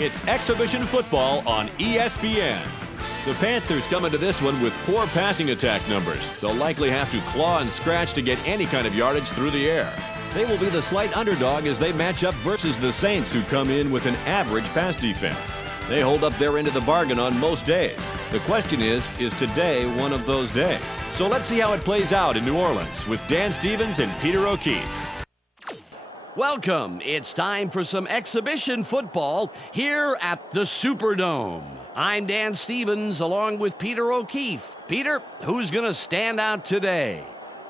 It's exhibition football on ESPN. The Panthers come into this one with poor passing attack numbers. They'll likely have to claw and scratch to get any kind of yardage through the air. They will be the slight underdog as they match up versus the Saints, who come in with an average pass defense. They hold up their end of the bargain on most days. The question is today one of those days? So let's see how it plays out in New Orleans with Dan Stevens and Peter O'Keefe. Welcome. It's time for some exhibition football here at the Superdome. I'm Dan Stevens along with Peter O'Keefe. Peter, who's going to stand out today?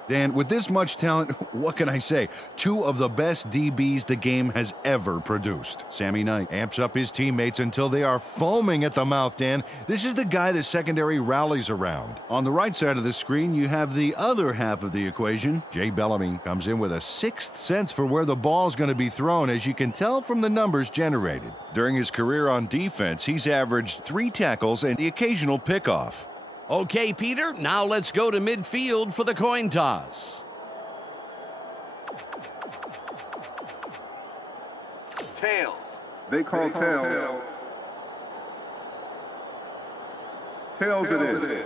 Dan, with this much talent, what can I say? Two of the best DBs the game has ever produced. Sammy Knight amps up his teammates until they are foaming at the mouth, Dan. This is the guy the secondary rallies around. On the right side of the screen, you have the other half of the equation. Jay Bellamy comes in with a sixth sense for where the ball is going to be thrown, as you can tell from the numbers generated. During his career on defense, he's averaged 3 tackles and the occasional pickoff. Okay, Peter, now let's go to midfield for the coin toss. Tails. They call tails. Tails it is.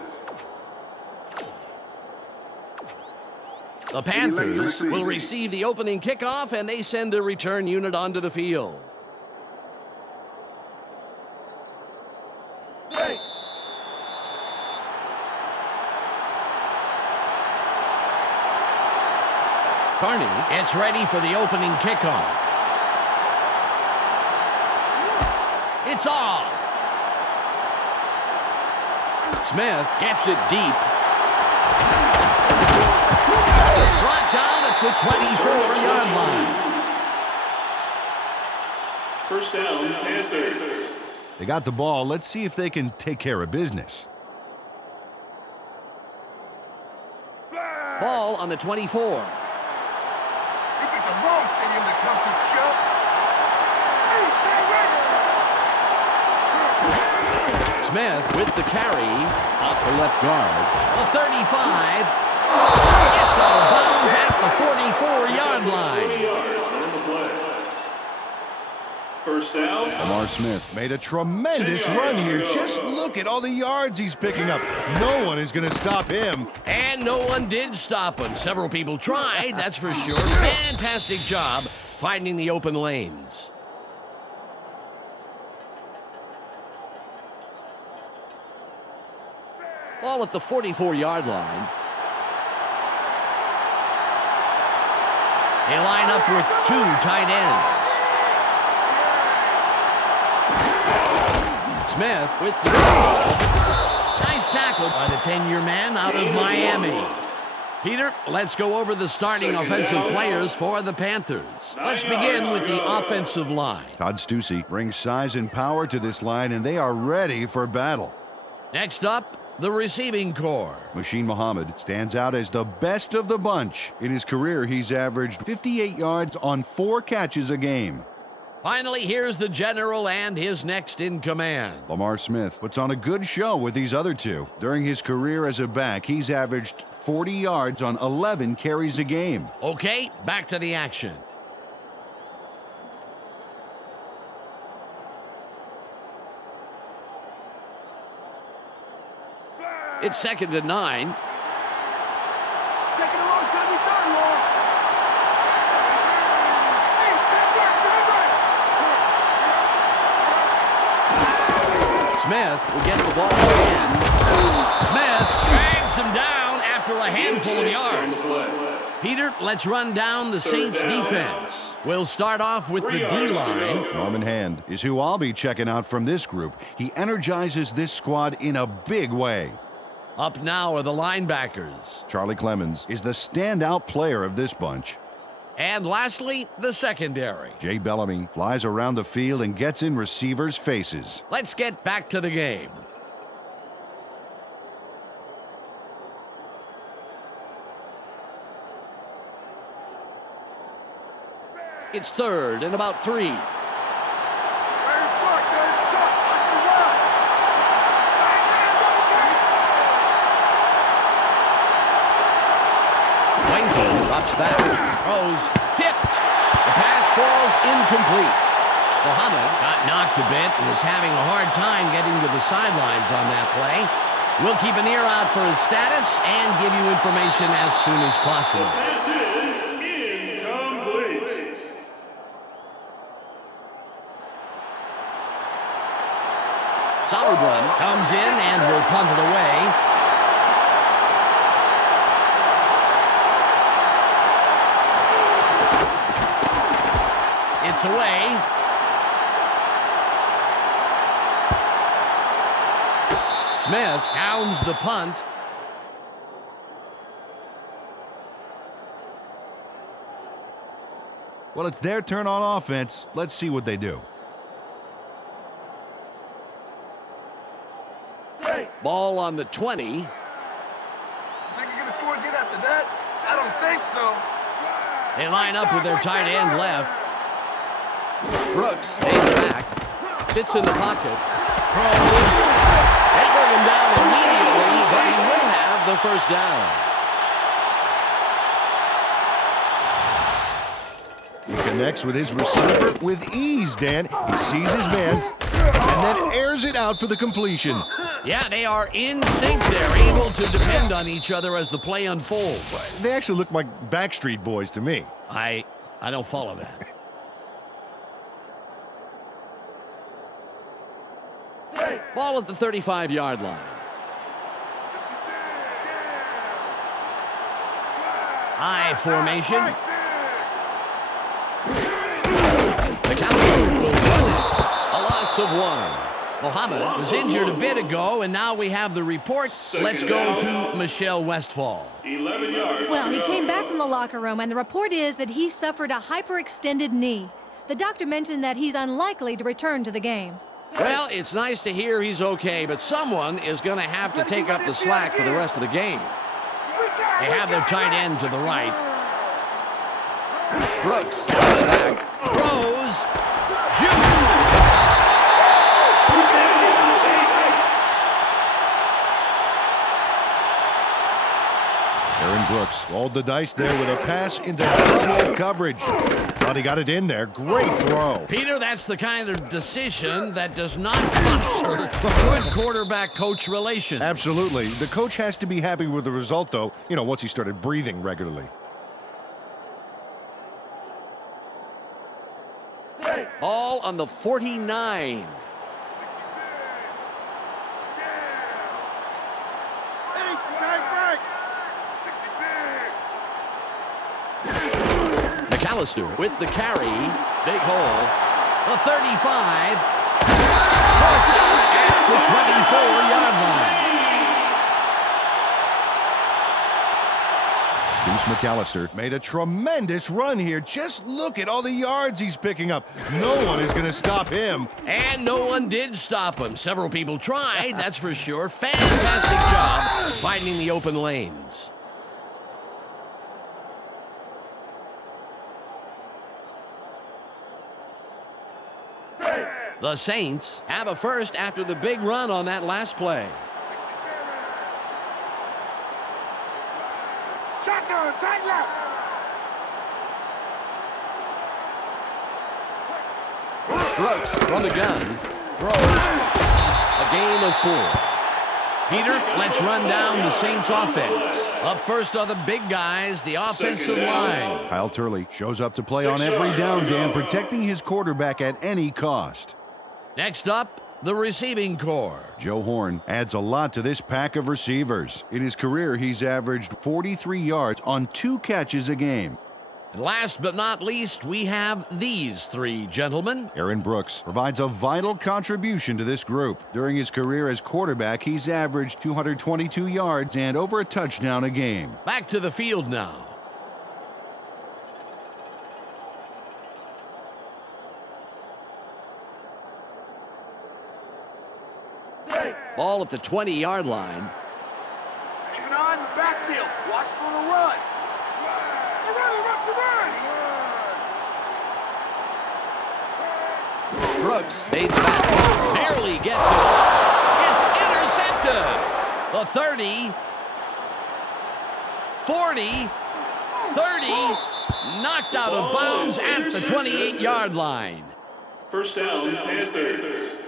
The Panthers will receive the opening kickoff, and they send the return unit onto the field. Hey. Carney gets ready for the opening kickoff. It's off. Smith gets it deep. Brought down at the 24-yard line. First down, Panthers. They got the ball. Let's see if they can take care of business. Ball on the 24. Smith with the carry off the left guard. The 35 gets out of bounds at the 44-yard line. First down. Lamar Smith made a tremendous run here. Just look at all the yards he's picking up. No one is going to stop him. And no one did stop him. Several people tried, that's for sure. Fantastic job finding the open lanes. Ball at the 44-yard line. They line up with 2 tight ends. Smith with the nice tackle by the 10-year man out of Miami. Peter, let's go over the starting offensive players for the Panthers. Let's begin with the offensive line. Todd Stussy brings size and power to this line, and they are ready for battle. Next up, the receiving corps. Machine Muhammad stands out as the best of the bunch. In his career, he's averaged 58 yards on 4 catches a game. Finally, here's the general and his next in command. Lamar Smith puts on a good show with these other two. During his career as a back, he's averaged 40 yards on 11 carries a game. Okay, back to the action. It's 2nd and 9. Smith will get the ball again. Smith drags him down after a handful of yards. Peter, let's run down the Saints defense. We'll start off with the D-line. Norman Hand is who I'll be checking out from this group. He energizes this squad in a big way. Up now are the linebackers. Charlie Clemens is the standout player of this bunch. And lastly, the secondary. Jay Bellamy flies around the field and gets in receivers' faces. Let's get back to the game. It's 3rd and about 3. Drops back, throws, tipped. The pass falls incomplete. Muhammad got knocked a bit and was having a hard time getting to the sidelines on that play. We'll keep an ear out for his status and give you information as soon as possible. This is incomplete. Solid run. Comes in and will punt it away. It's away. Smith hounds the punt. Well, it's their turn on offense. Let's see what they do. Ball on the 20. Think you're gonna score again after that? I don't think so. They line up with their tight end left. Brooks stays back. Sits in the pocket. Throws. They bring him down immediately, but he will have the first down. He connects with his receiver with ease, Dan. He sees his man and then airs it out for the completion. Yeah, they are in sync there, able to depend on each other as the play unfolds. They actually look like Backstreet Boys to me. I don't follow that. Ball at the 35-yard line. I formation. The Cowboys will run it. A loss of 1. Muhammad was injured a bit ago, and now we have the report. Let's go to Michelle Westfall. 11 yards. Well, he came back from the locker room, and the report is that he suffered a hyperextended knee. The doctor mentioned that he's unlikely to return to the game. Well, it's nice to hear he's okay, but someone is going to have to take up the slack for the rest of the game. They have their tight end to the right. Brooks down the back. Throws. Shoots. Aaron Brooks rolled the dice there with a pass into double coverage. Thought he got it in there. Great throw. Peter, that's the kind of decision that does not foster good quarterback-coach relations. Absolutely. The coach has to be happy with the result, though, once he started breathing regularly. All on the 49. McAllister with the carry. Big hole. The 35. First down at the 24-yard line. Bruce McAllister made a tremendous run here. Just look at all the yards he's picking up. No one is going to stop him. And no one did stop him. Several people tried, that's for sure. Fantastic job finding the open lanes. The Saints have a first after the big run on that last play. Shotgun, tight left. Brooks from the gun. Throws. A gain of 4. Peter, let's run down the Saints offense. Up first are the big guys, the offensive line. Kyle Turley shows up to play on every down, Dan, protecting his quarterback at any cost. Next up, the receiving corps. Joe Horn adds a lot to this pack of receivers. In his career, he's averaged 43 yards on 2 catches a game. And last but not least, we have these 3 gentlemen. Aaron Brooks provides a vital contribution to this group. During his career as quarterback, he's averaged 222 yards and over a touchdown a game. Back to the field now. Ball at the 20-yard line. Even on backfield. Watch for the run. Brooks fades back. Barely gets it off. It's intercepted. The 30. 40. 30. Knocked out of bounds at the 28-yard line. First down, Panthers.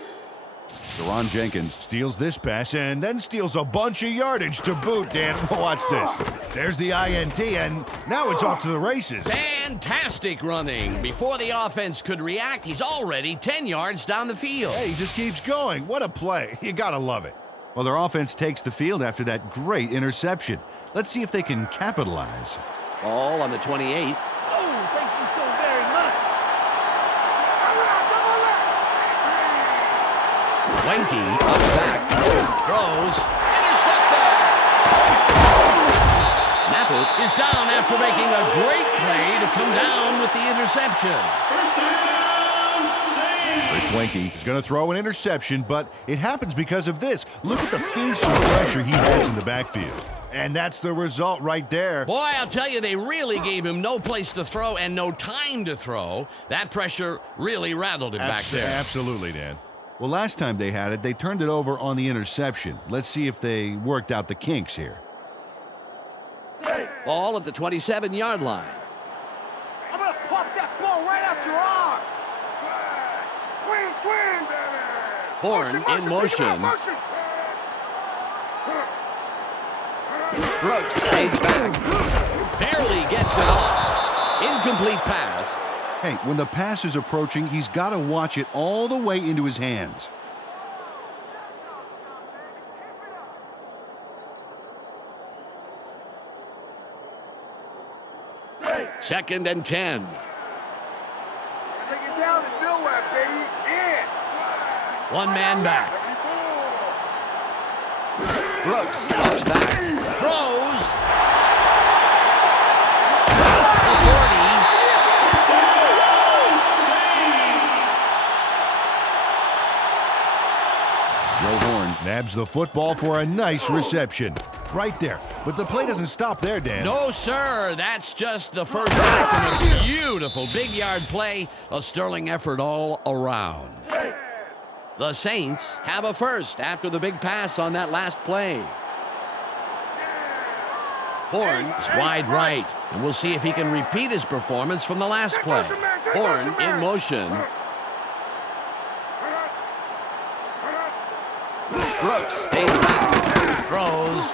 Deron Jenkins steals this pass and then steals a bunch of yardage to boot, Dan. Watch this. There's the INT, and now it's off to the races. Fantastic running. Before the offense could react, he's already 10 yards down the field. Hey, he just keeps going. What a play. You gotta love it. Well, their offense takes the field after that great interception. Let's see if they can capitalize. Ball on the 28. Oh, thank you so very much. Wenke up back, throws, intercepted! Mathis is down after making a great play to come down with the interception. First down, Saints. Chris Wenke is going to throw an interception, but it happens because of this. Look at the fearsome pressure he has in the backfield. And that's the result right there. Boy, I'll tell you, they really gave him no place to throw and no time to throw. That pressure really rattled him back there. Absolutely, Dan. Well, last time they had it, they turned it over on the interception. Let's see if they worked out the kinks here. Ball at the 27-yard line. I'm gonna pop that ball right out your arm. Swing, swing. Horn in motion. Brooks fades back. Barely gets it off. Incomplete pass. Hey, when the pass is approaching, he's got to watch it all the way into his hands. Second and 10. Take it down to nowhere, baby. In. One man back. Brooks drops back. Throws. The 40. Joe Horn nabs the football for a nice reception. Right there. But the play doesn't stop there, Dan. No, sir. That's just the first act of a beautiful big yard play. A sterling effort all around. The Saints have a first after the big pass on that last play. Horn is wide right, and we'll see if he can repeat his performance from the last play. Horn in motion. Brooks stays back, throws,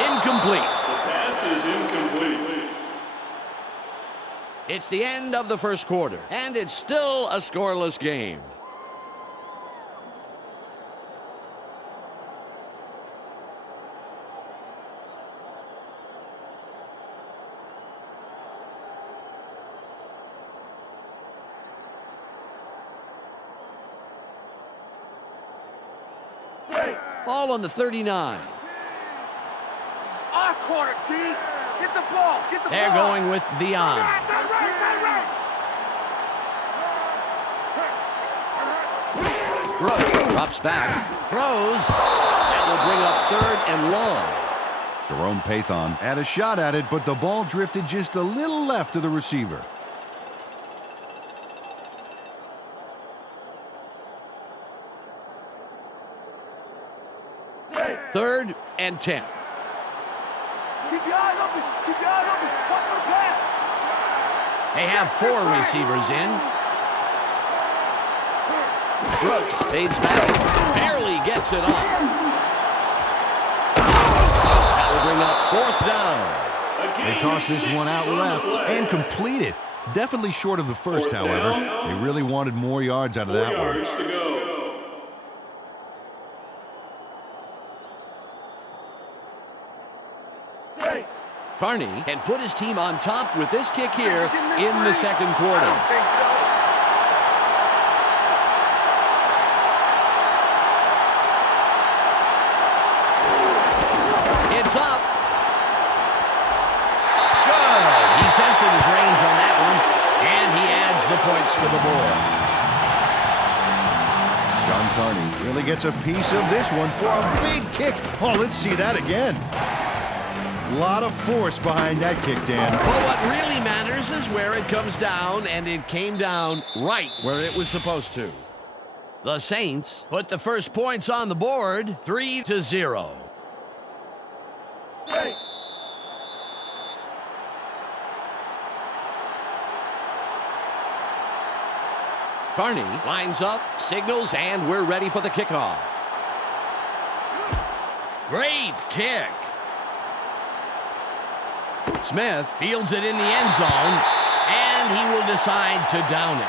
incomplete. The pass is incomplete. It's the end of the first quarter, and it's still a scoreless game. Ball on the 39. Our corner, T. Get the ball. Get the They're ball. going with Dion. Brooks drops back, throws. That will bring up third and long. Jerome Pathon had a shot at it, but the ball drifted just a little left of the receiver. Third and 10. Keep your eyes open. Keep your eyes open. Watch for the pass. They have four receivers in. Brooks fades back, barely gets it off. That will bring up fourth down. They toss this one out left and complete it. Definitely short of the first, however. They really wanted more yards out of that one. 4 yards to go. Carney can put his team on top with this kick here in the second quarter. Think so. It's up. Good. He tested his range on that one, and he adds the points to the board. John Carney really gets a piece of this one for a big kick. Oh, let's see that again. A lot of force behind that kick, Dan. But what really matters is where it comes down, and it came down right where it was supposed to. The Saints put the first points on the board, 3-0. Carney lines up, signals, and we're ready for the kickoff. Great kick. Smith fields it in the end zone, and he will decide to down it.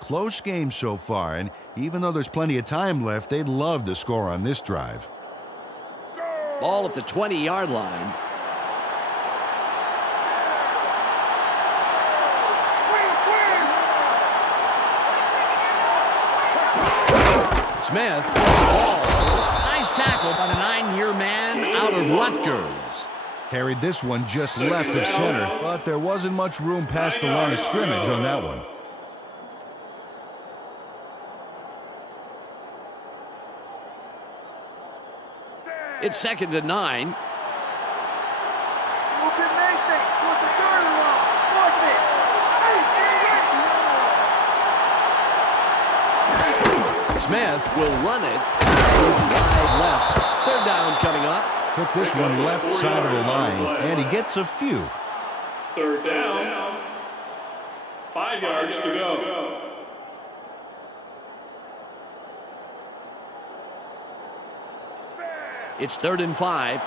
Close game so far, and even though there's plenty of time left, they'd love to score on this drive. Ball at the 20-yard line. Smith gets the ball. Nice tackle by the 9-year man out of Rutgers. Carried this one just left of center, but there wasn't much room past the line of scrimmage on that one. It's 2nd and 9. Smith will run it wide left. 3rd down coming up. Took this one left side of the line, and he gets a few. 3rd down. 5 yards to go. It's 3rd and 5.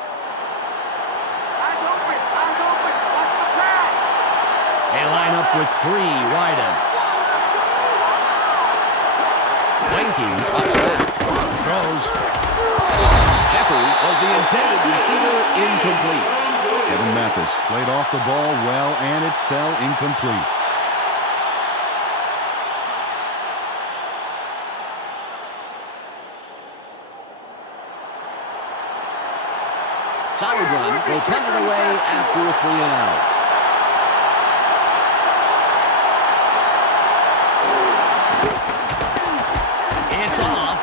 They line up with 3 wideouts. Winking up back. Throws. Jeffers was the intended receiver, incomplete. Kevin Mathis played off the ball well, and it fell incomplete. Solid run. Will punt it away after a 3-and-out. It's off.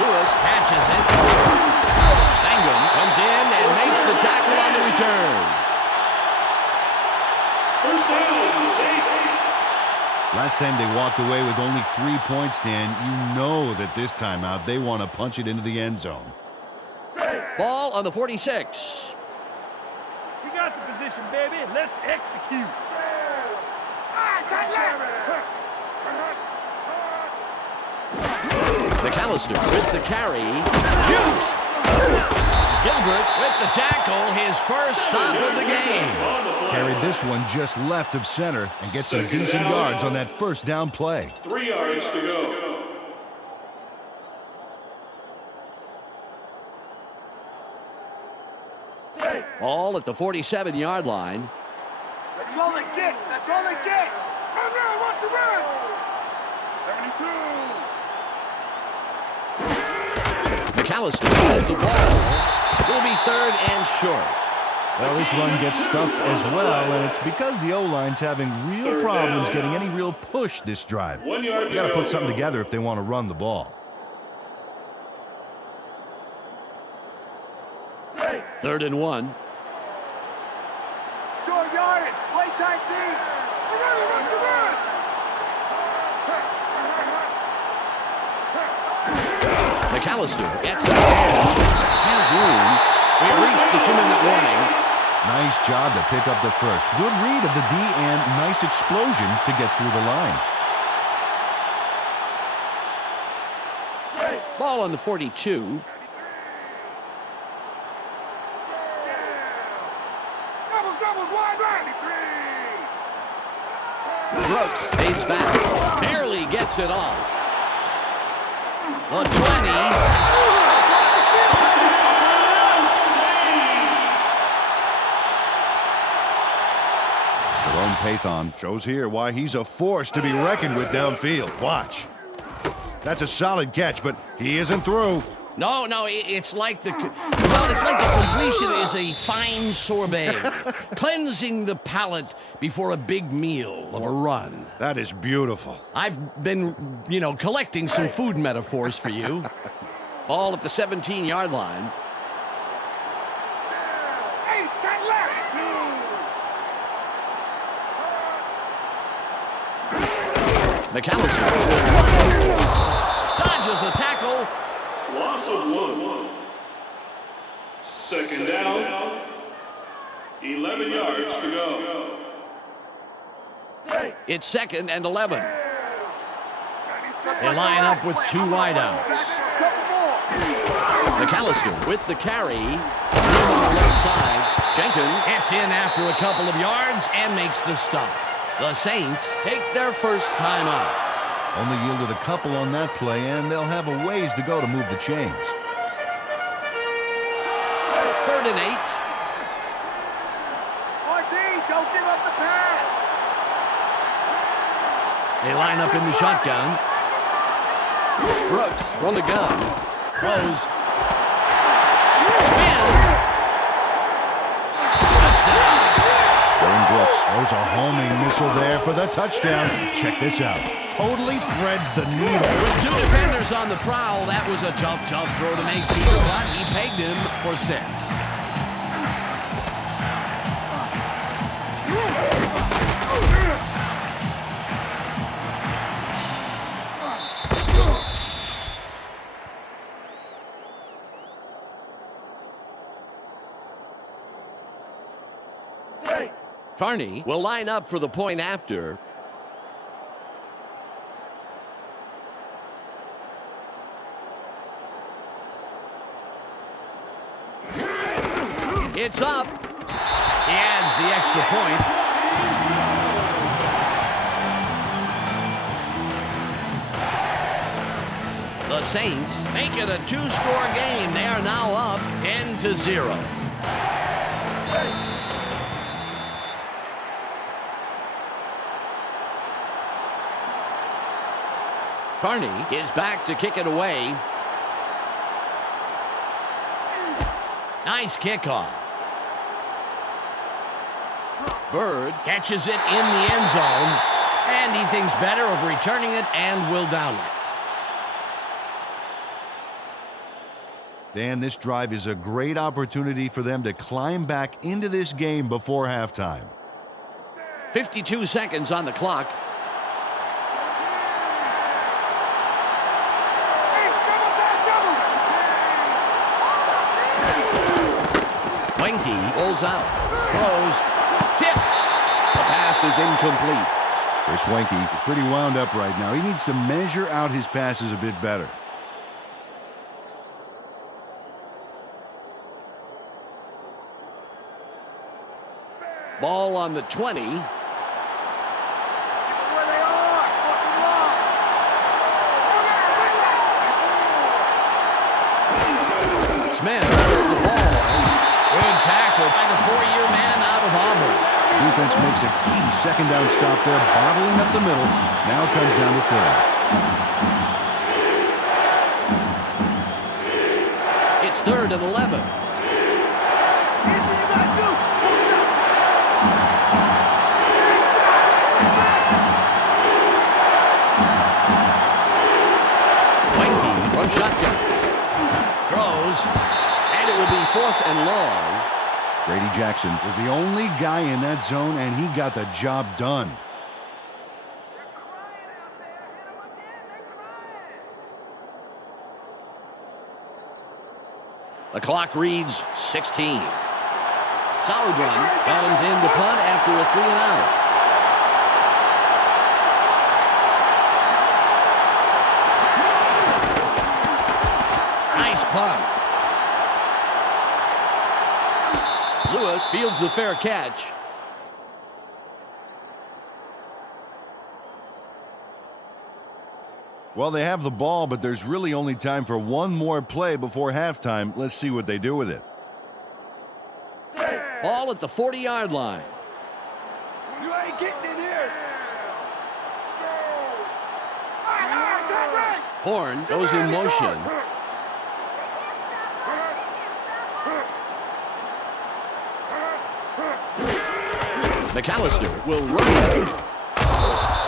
Lewis catches it. Sangram comes in and makes the tackle on the return. 1st down, Saints. Last time they walked away with only 3 points, Dan. You know that this time out they want to punch it into the end zone. Ball on the 46. We got the position, baby. Let's execute. McAllister with the carry. Jukes. Gilbert with the tackle. His first stop of the game. Carried this one just left of center and gets some decent yards on that 1st down play. 3 yards to go. All at the 47-yard line. That's all they get. That's all they get. Run, watch the run. 72. McAllister holds the ball. Will be 3rd and short. Well, this run gets stuffed as well, and it's because the O-line's having real problems getting any real push this drive. 1 yard You got to put something together if they want to run the ball. 3rd and 1. Short yardage. Play tight D. Run. McAllister gets it again. Has room. We reached the 2-minute warning. Nice job to pick up the first. Good read of the D and nice explosion to get through the line. Ball on the 42. Doubles, wide right. Brooks fades back. Barely gets it off. The 20. Jerome Pathon shows here why he's a force to be reckoned with downfield. Watch. That's a solid catch, but he isn't through. No, it's like the completion is a fine sorbet, cleansing the palate before a big meal of a run. That is beautiful. I've been, collecting some food metaphors for you. Ball at the 17-yard line. Ace, tight left. McAllister dodges a tackle. Loss of 1. 2nd down. 11 yards to go. It's 2nd and 11. They line up with 2 wideouts. McAllister with the carry. On the left side. Jenkins hits in after a couple of yards and makes the stop. The Saints take their first time out. Only yielded a couple on that play, and they'll have a ways to go to move the chains. 3rd and 8. RD, don't give up the pass. They line up in the shotgun. Brooks from the gun. Throws. Spins. Touchdown. Aaron Brooks throws a homing missile there for the touchdown. Check this out. Totally threads the needle. With 2 defenders on the prowl, that was a tough throw to make, Peter, but he pegged him for 6. Carney will line up for the point after. It's up. He adds the extra point. The Saints make it a 2-score game. They are now up 10-0. Carney is back to kick it away. Nice kickoff. Bird catches it in the end zone, and he thinks better of returning it and will down it. Dan, this drive is a great opportunity for them to climb back into this game before halftime. 52 seconds on the clock. Wenke rolls out. Throws. Tipped. The pass is incomplete. Chris Wenke is pretty wound up right now. He needs to measure out his passes a bit better. Ball on the 20. Where they are. Smith with the ball. Good tackle by the 4-year man out of Auburn. Defense makes a key second down stop there, bottling up the middle. Now comes down to 3rd. It's 3rd and 11. Wenke from shotgun. Throws. And it will be 4th and long. Grady Jackson was the only guy in that zone, and he got the job done. The clock reads 16. Solid run. Comes in to punt after a 3 and out. Nice punt. Lewis fields the fair catch. Well, they have the ball, but there's really only time for one more play before halftime. Let's see what they do with it. Ball at the 40-yard line. You ain't getting in here. Horn goes in motion. McAllister will run.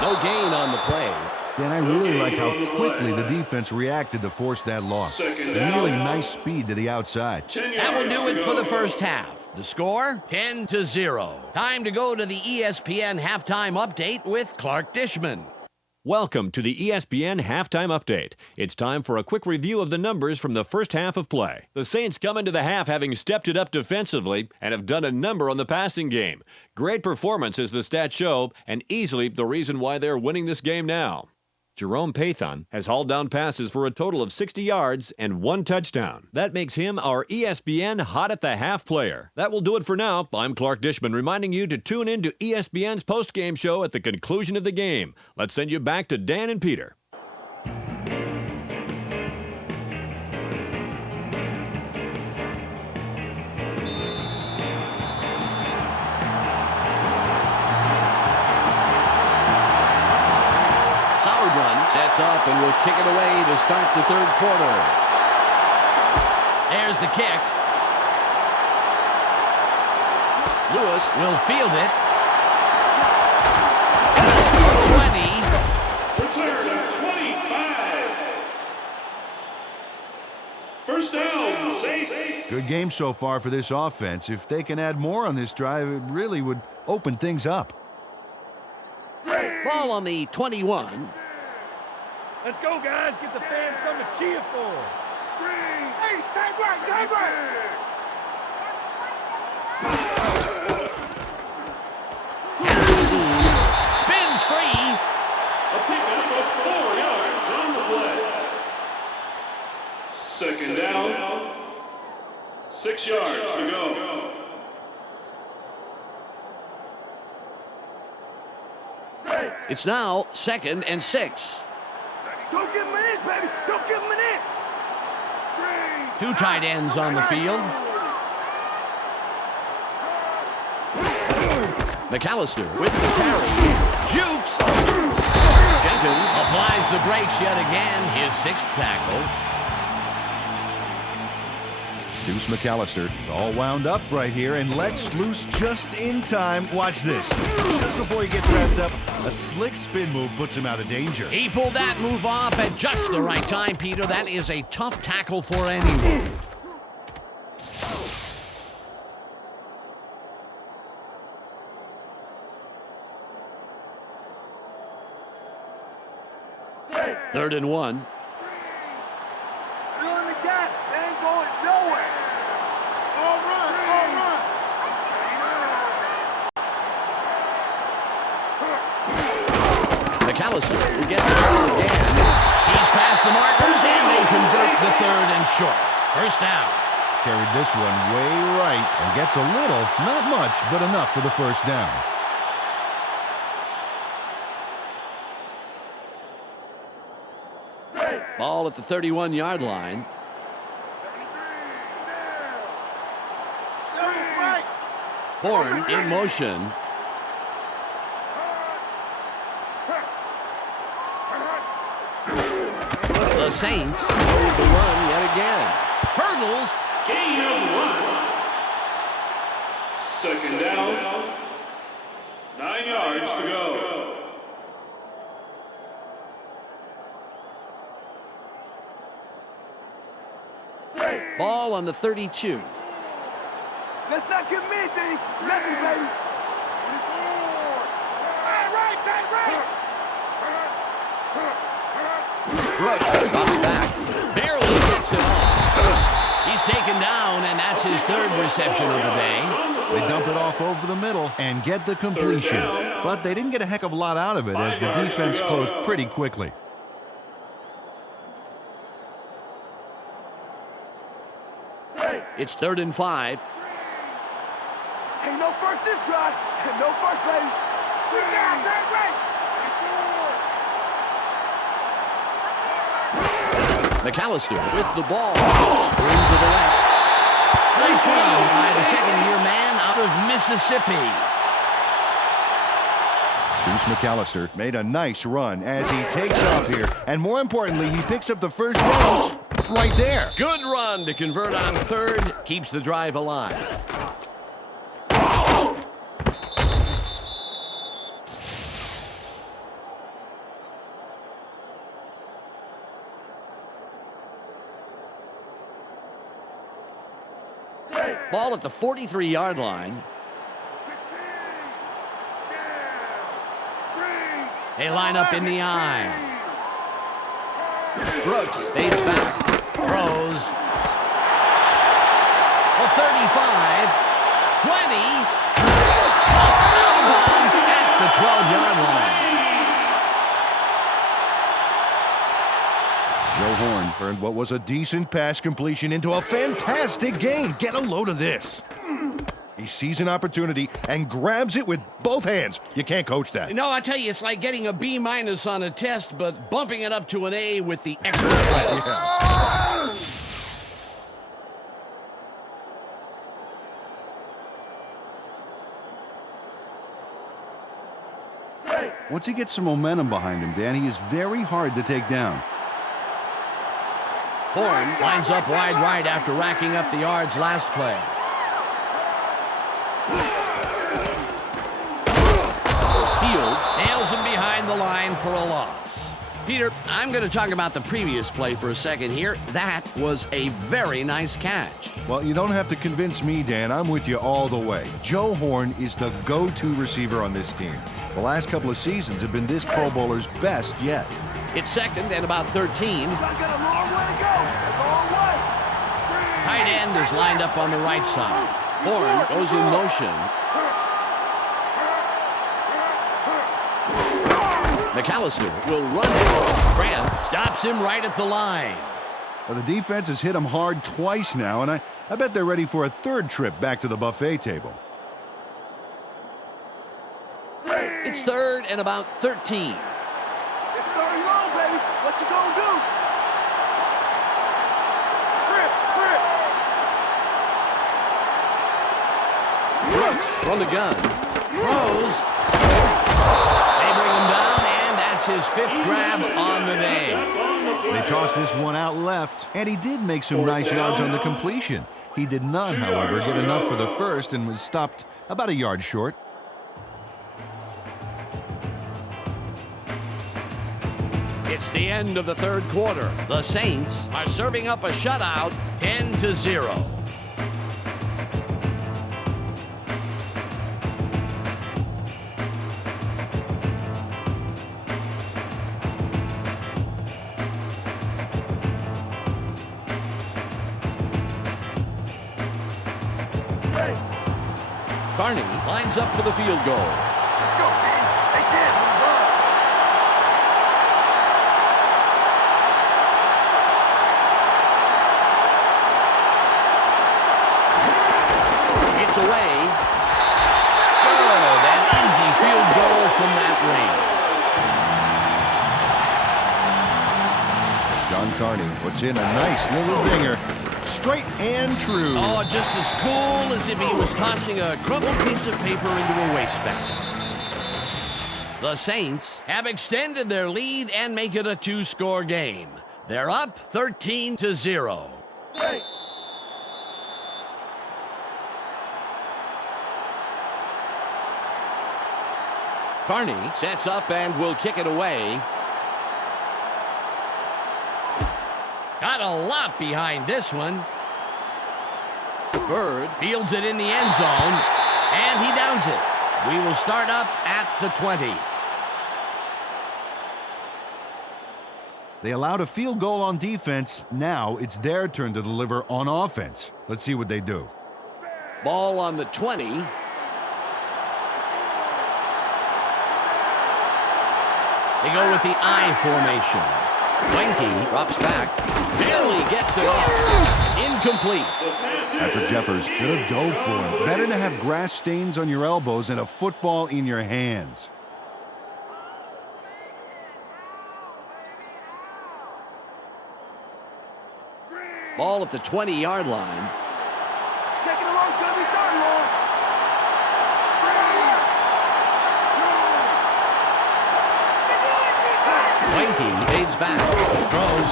No gain on the play. And I really like how quickly the defense reacted to force that loss. Really nice speed to the outside. That will do it for the first half. The score, 10-0. Time to go to the ESPN halftime update with Clark Dishman. Welcome to the ESPN Halftime Update. It's time for a quick review of the numbers from the first half of play. The Saints come into the half having stepped it up defensively and have done a number on the passing game. Great performance as the stats show, and easily the reason why they're winning this game now. Jerome Pathon has hauled down passes for a total of 60 yards and 1 touchdown. That makes him our ESPN Hot at the Half player. That will do it for now. I'm Clark Dishman reminding you to tune in to ESPN's postgame show at the conclusion of the game. Let's send you back to Dan and Peter. Sets up and will kick it away to start the third quarter. There's the kick. Lewis will field it. 20. Return of 25. First down, Saints. Good game so far for this offense. If they can add more on this drive, it really would open things up. Ball on the 21. Let's go, guys. Get the fans something to cheer for. Hey, stay right, stay right. Spins free. A pickup of 4 yards on the play. Second down. 6 yards to go. It's now 2nd and 6. Don't give him an inch, baby. Don't give him an inch. 2 tight ends on the field. McAllister with the carry. Jukes. Jenkins applies the brakes yet again. His 6th tackle. Deuce McAllister is all wound up right here and lets loose just in time. Watch this. Just before he gets wrapped up, a slick spin move puts him out of danger. He pulled that move off at just the right time, Peter. That is a tough tackle for anyone. Third and 1. You're in the gap. They ain't going nowhere. All run, all run. McAllister will get the ball again. He's past the markers, and they convert the 3rd and short. First down. Carried this one way right and gets a little, not much, but enough for the first down. Ball at the 31-yard line. Horn in motion. The Saints hold the run yet again. Hurdles. Gain of 1. Second down. 9 yards to go. Ball on the 32. Let's not give me anything. Let me, baby. Right, Brooks drops back. Barely gets it off. He's taken down, and that's his 3rd reception of the day. They dump it off over the middle and get the completion. But they didn't get a heck of a lot out of it as the defense closed pretty quickly. It's 3rd and 5. Ain't no first this drive. No first, baby. McAllister with the ball. Spring to the left. Nice run by the 2nd-year man out of Mississippi. Deuce McAllister made a nice run as he takes off here. And more importantly, he picks up the first down right there. Good run to convert on 3rd. Keeps the drive alive. Ball at the 43-yard line. They line up in the I. Brooks fades back. Throws. A 35. 20. Out of bounds at the 12-yard line. Joe Horn turned what was a decent pass completion into a fantastic gain. Get a load of this. He sees an opportunity and grabs it with both hands. You can't coach that. No, I tell you, it's like getting a B- on a test, but bumping it up to an A with the extra credit. Yeah. Once he gets some momentum behind him, Dan, he is very hard to take down. Horn lines up wide right after racking up the yards last play. Fields nails him behind the line for a loss. Peter, I'm going to talk about the previous play for a second here. That was a very nice catch. Well, you don't have to convince me, Dan. I'm with you all the way. Joe Horn is the go-to receiver on this team. The last couple of seasons have been this Pro Bowler's best yet. It's second and about 13. I got a long way to go. A long way. Tight end is lined up on the right side. Horn goes in motion. McAllister will run it. Grant stops him right at the line. Well, the defense has hit him hard twice now, and I bet they're ready for a third trip back to the buffet table. It's third and about 13. It's 30 long, baby. What you gonna do? Brooks from the gun. Throws. They bring him down, and that's his fifth grab on the day. They tossed this one out left, and he did make some nice yards on the completion. He did not, however, get enough for the first and was stopped about a yard short. It's the end of the third quarter. The Saints are serving up a shutout, 10-0. Carney lines up for the field goal. Let's go, team. They did. Move on. It's away. Good. An easy field goal from that range. John Carney puts in a nice little dinger. Straight and true. Oh, just as cool as if he was tossing a crumpled piece of paper into a wastebasket. The Saints have extended their lead and make it a two-score game. They're up 13-0. Hey. Carney sets up and will kick it away. Got a lot behind this one. Bird fields it in the end zone, and he downs it. We will start up at the 20. They allowed a field goal on defense. Now it's their turn to deliver on offense. Let's see what they do. Ball on the 20. They go with the I formation. Wanky drops back. Barely gets it off. Incomplete. Patrick Jeffers should have dove for him. Better to have grass stains on your elbows and a football in your hands. Ball at the 20-yard line. Taking a long, gonna be third long. Wanky fades back. Throws.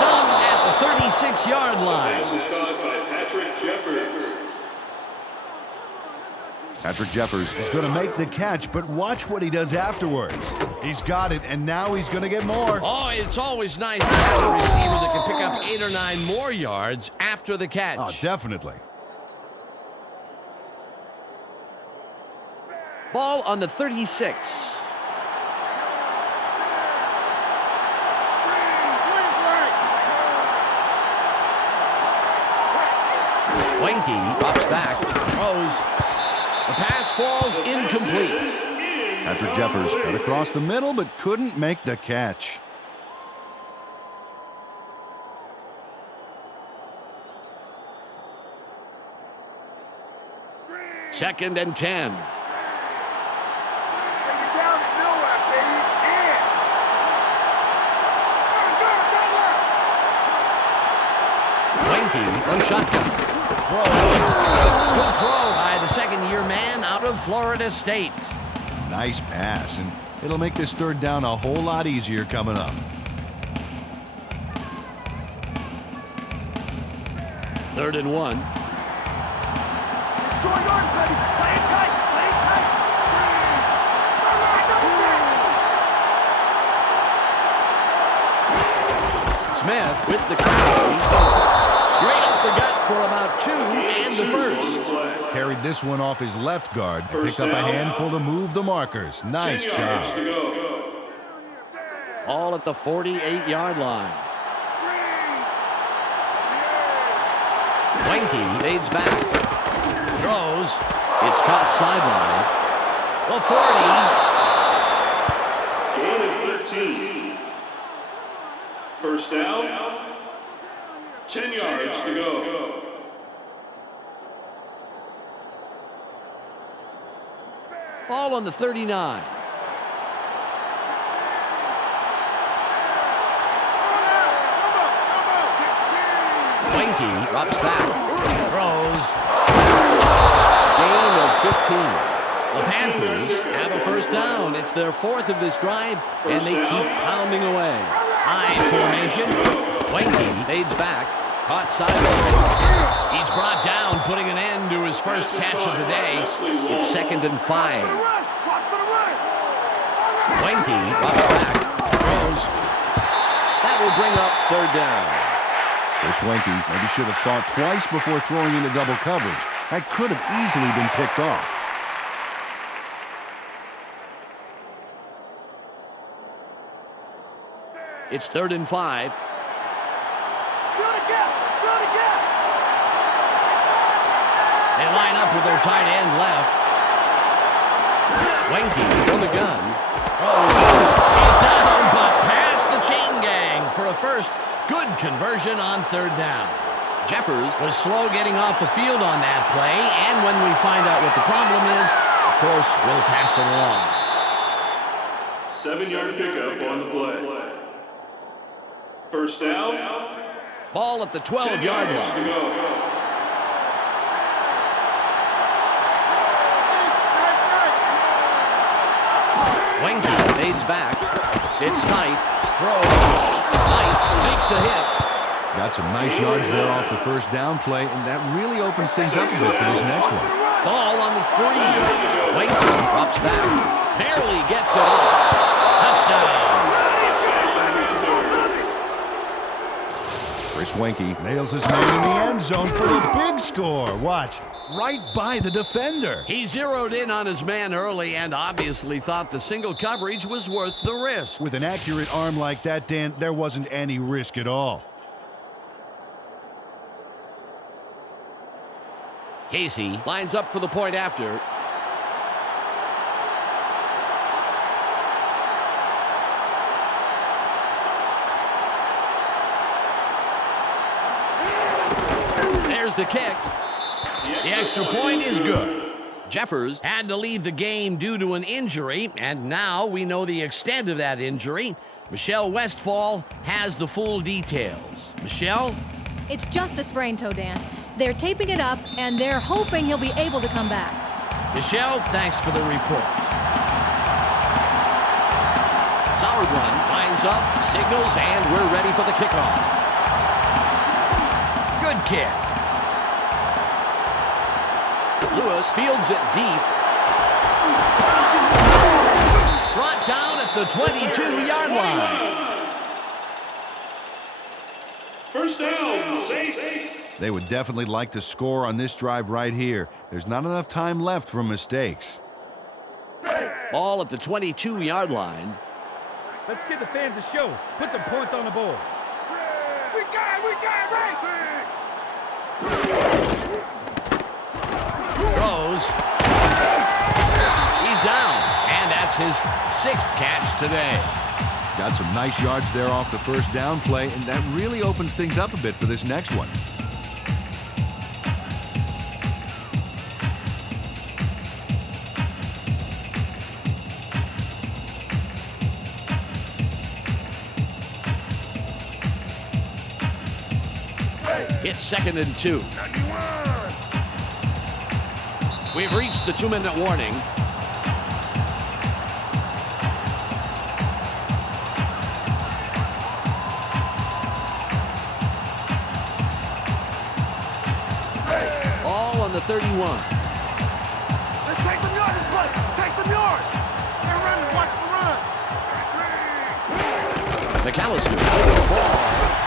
Stopped at the 36-yard line. Pass is caught by Patrick Jeffers. Patrick Jeffers is going to make the catch, but watch what he does afterwards. He's got it, and now he's going to get more. Oh, it's always nice to have a receiver that can pick up 8 or 9 more yards after the catch. Oh, definitely. Ball on the 36. Wenke drops back, throws. The pass falls incomplete. Patrick Jeffers got across the middle but couldn't make the catch. Second and 10. Wenke from shotgun. Throw. Good throw by the second-year man out of Florida State. Nice pass, and it'll make this third down a whole lot easier coming up. Third and 1. Smith with the carry. Straight up the gut for about 2 and the first. Carried this one off his left guard and picked up a handful to move the markers. Nice job. All at the 48-yard line. Wenke fades back. Throws. It's caught sideline. The 40. Gain of 13. First down, 10 yards to go. Ball on the 39. Wenke drops back, throws. Gain of 15. The Panthers have a first down. It's their 4th of this drive, and they keep pounding away. High formation. Wenke fades back. Caught sideline. He's brought down, putting an end to his first catch of the day. It's 2nd and 5. Wenke drops back. Throws. That will bring up 3rd down. Chris Wenke maybe should have thought twice before throwing into double coverage. That could have easily been picked off. It's 3rd and 5. They line up with their tight end left. Wenke from the gun. He's down, but past the chain gang for a first. Good conversion on 3rd down. Jeffers was slow getting off the field on that play, and when we find out what the problem is, of course, we'll pass it along. 7-yard pickup on the play. First down. Ball at the 12-yard line. Wenke fades back, sits tight, throws, tight, makes the hit. Got some nice yards there off the first down play, and that really opens things up a bit for this next one. Ball on the 3. Wenke drops back, barely gets it off. Touchdown. Chris Wenke nails his man in the end zone for the big score. Watch, right by the defender. He zeroed in on his man early and obviously thought the single coverage was worth the risk. With an accurate arm like that, Dan, there wasn't any risk at all. Casey lines up for the point after. There's the kick. The extra point is good. Jeffers had to leave the game due to an injury, and now we know the extent of that injury. Michelle Westfall has the full details. Michelle? It's just a sprained toe, Dan. They're taping it up, and they're hoping he'll be able to come back. Michelle, thanks for the report. Solid run, lines up, signals, and we're ready for the kickoff. Good kick. Lewis fields it deep. Brought down at the 22-yard line. First down, Saints. They would definitely like to score on this drive right here. There's not enough time left for mistakes. Ball at the 22-yard line. Let's give the fans a show. Put some points on the board. We got it, right! Throws. He's down, and that's his 6th catch today. Got some nice yards there off the first down play, and that really opens things up a bit for this next one. It's 2nd and 2. We've reached the 2-minute warning. All on the 31. Let's take some yards, buddy. Take some yards. They're running. Watch the run. McAllister with the ball.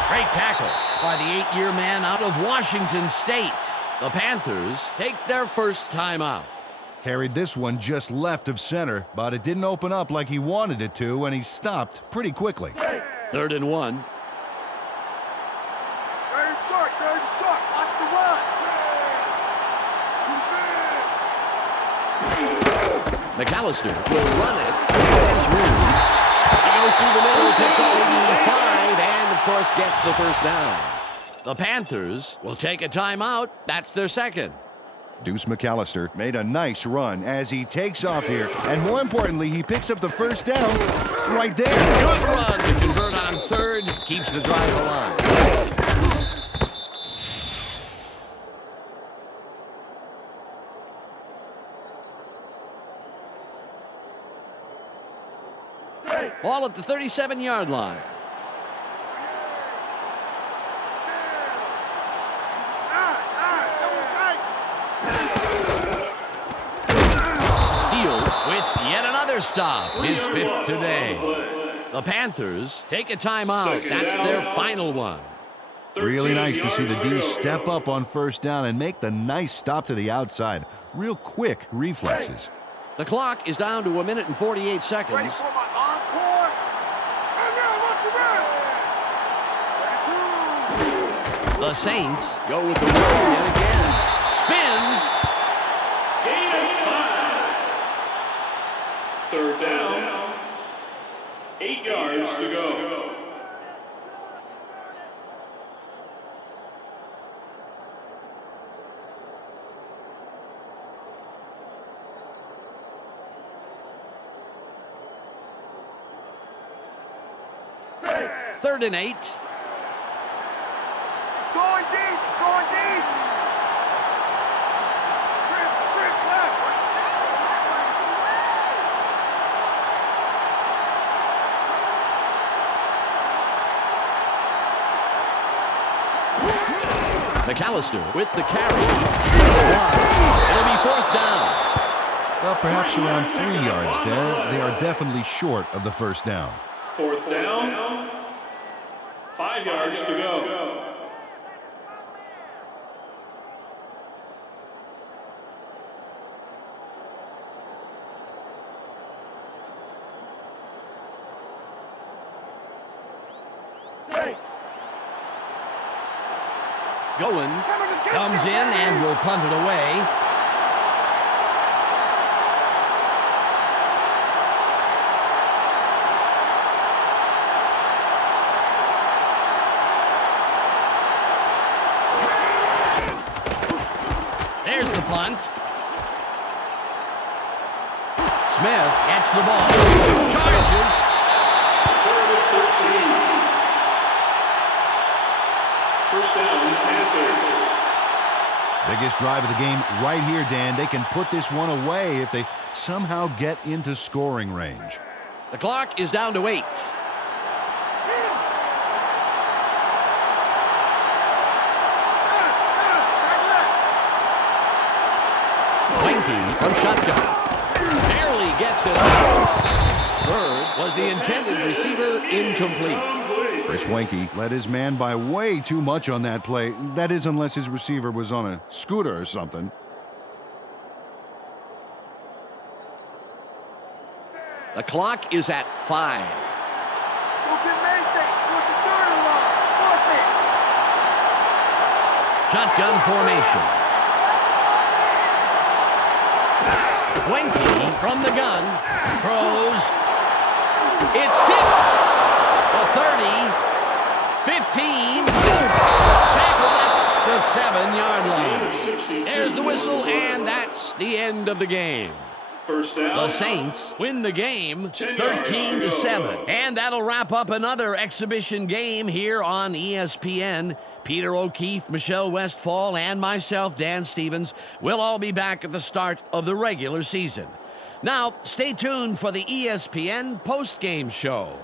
Great tackle by the 8-year man out of Washington State. The Panthers take their first timeout. Carried this one just left of center, but it didn't open up like he wanted it to, and he stopped pretty quickly. 3rd and 1. Third and short. Watch the run. McAllister will run it. There's room. He goes through the middle, picks up maybe 5, and of course gets the first down. The Panthers will take a timeout. That's their 2nd. Deuce McAllister made a nice run as he takes off here, and more importantly, he picks up the first down right there. Good run to convert on 3rd. Keeps the drive alive. Ball at the 37-yard line. Fields with yet another stop. His 5th today. The Panthers take a timeout. That's their final one. Really nice to see the D step up on first down and make the nice stop to the outside. Real quick reflexes. The clock is down to 1 minute and 48 seconds. Ready for my encore. And now, watch the run. The Saints go with the run yet again. Spins. Gain of 5. 3rd down. 8 yards to go. Third and 8. Going deep. Trip left. McAllister with the carry. It'll be 4th down. Well, perhaps around 3 yards there. They are definitely short of the first down. 4th down. 5 yards to go. Going. Comes in and will punt it away. There's the punt. Smith gets the ball. Charges. Return of 13. First down, Panthers. Biggest drive of the game right here, Dan. They can put this one away if they somehow get into scoring range. The clock is down to 8. Wanky from shotgun. Barely gets it up. Bird was the intended receiver, incomplete. Chris Wanky led his man by way too much on that play. That is, unless his receiver was on a scooter or something. The clock is at 5. Shotgun formation. Winky from the gun. Throws. It's tipped. The 30. 15. Tackled at the 7-yard line. There's the whistle, and that's the end of the game. First down. The Saints win the game 13-7. And that'll wrap up another exhibition game here on ESPN. Peter O'Keefe, Michelle Westfall, and myself, Dan Stevens, will all be back at the start of the regular season. Now, stay tuned for the ESPN postgame show.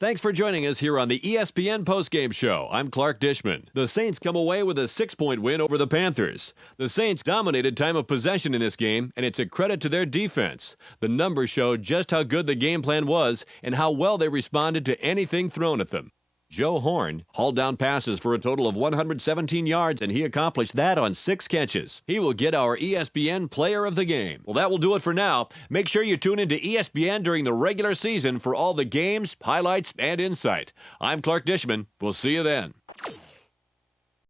Thanks for joining us here on the ESPN postgame show. I'm Clark Dishman. The Saints come away with a 6-point win over the Panthers. The Saints dominated time of possession in this game, and it's a credit to their defense. The numbers show just how good the game plan was and how well they responded to anything thrown at them. Joe Horn hauled down passes for a total of 117 yards, and he accomplished that on 6 catches. He will get our ESPN Player of the Game. Well, that will do it for now. Make sure you tune into ESPN during the regular season for all the games, highlights, and insight. I'm Clark Dishman. We'll see you then.